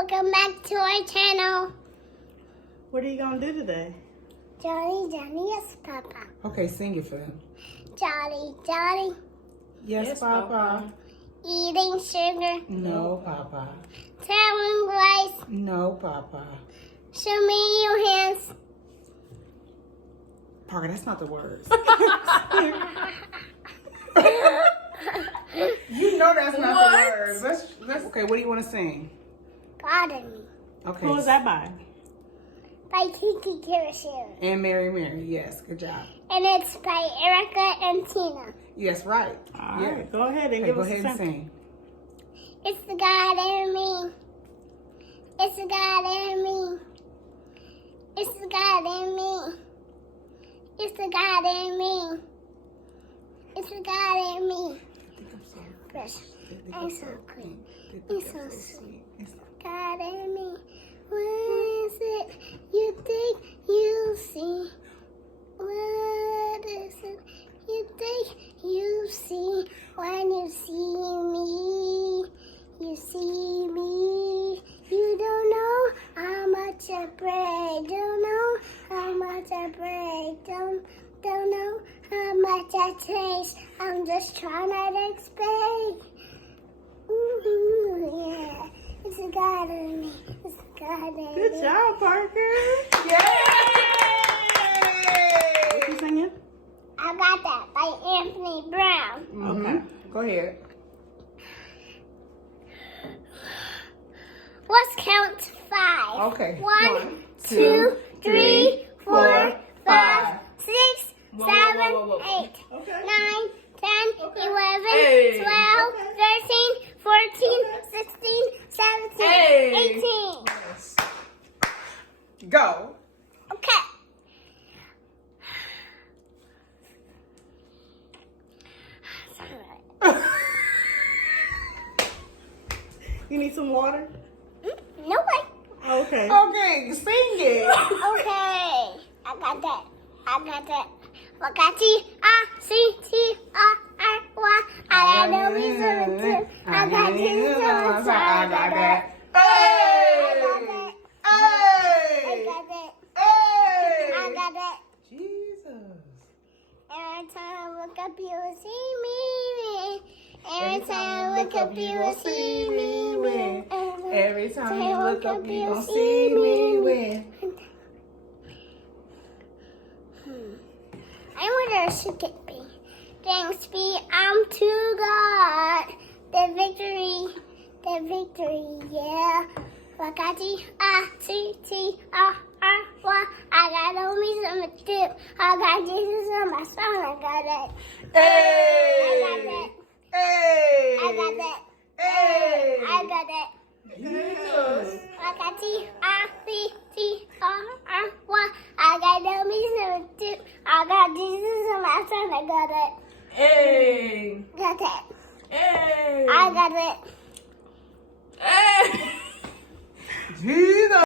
Welcome back to our channel. What are you going to do today? Johnny, yes, Papa. Okay, sing it for them. Johnny, Yes, Papa. eating sugar, No, Papa. telling lies. No, Papa. Show me your hands. Parker, that's not the words. You know that's not the words. Let's okay, what do you want to sing? Pardon me. Okay. Who was that by? By Kiki Kirishiro. And Mary. Yes, good job. And it's by Erica and Tina. Yes, right. All Yeah. right, go ahead and Okay, give go us ahead a and sample. sing. It's the God in me. It's the God in me. It's the God in me. It's the God in me. It's the God in me. Fresh. And so clean. And so sweet. God in me. What is it you think you see? What is it you think you see when you see me? You see me. You don't know how much I pray. Don't know how much I pray. Don't know how much I taste. I'm just trying to explain. Ooh, yeah. It's a God in me. It's a God in me. Good job, Parker. Yay! What you singing? I got that by Anthony Brown. Okay. Go ahead. Let's count 5. Okay. 1, 2, 3, 4, 5, 6, 7, 8, 9, 10, 11, Hey. 12, 13, 14, 16, 17, Hey. 18. Yes. Go. Okay. You need some water? No way. Okay. Okay, sing it. Okay. I got that. Wakati, C-T-R-R-Y. I got no reason to. I got Jesus on my side. I got that. Hey! I got that. Hey! I got that. Jesus. Every time I look up, you will see me. Every time I look up, you will see me win. Every time you look up, you gon' see me win. I wonder should it be. Thanks be to God. The victory, yeah. Wakati, C-T-R-R-Y. I got no reason to dip. I got Jesus on my song. I got that. Hey! I got that. Hey! I got that. Hey! I got that. Jesus. Wakati, C-T-R-R-Y. I got no reason to dip. I got Jesus on my song. I got that. Hey! Got that. Hey! I got it. Hey! Jesus.